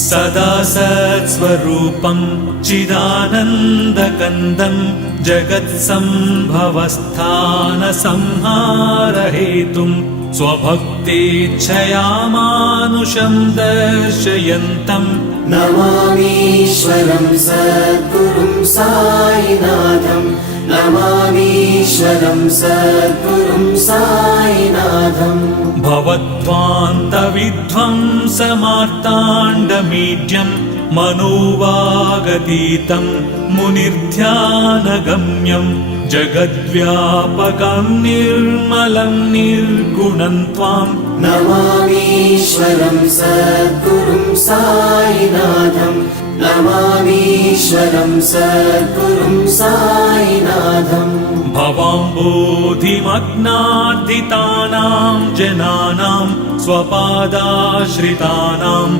सदा सत्स्वरूपं चिदानन्दकन्दं जगत्सम्भवस्थानसंहारहेतुं स्वभक्तेच्छया मानुषं दर्शयन्तम् नमामीश्वरं सद्गुरुं साईनाथं नमामीश्वरं सद्गुरुं साईनाथम् भवद्ध्वान्तविध्वंसमार्ताण्डमीड्यं मनोवागतीतं मुनिर्ध्यानगम्यं जगद्व्यापकं निर्मलं निर्गुणं त्वां नमामीश्वरं सद्गुरुं साईनाथं नमामीश्वरं सद्गुरुं साईनाथम् भवाम्बोधिमग्नार्दितानां जनानां स्वपादाश्रितानां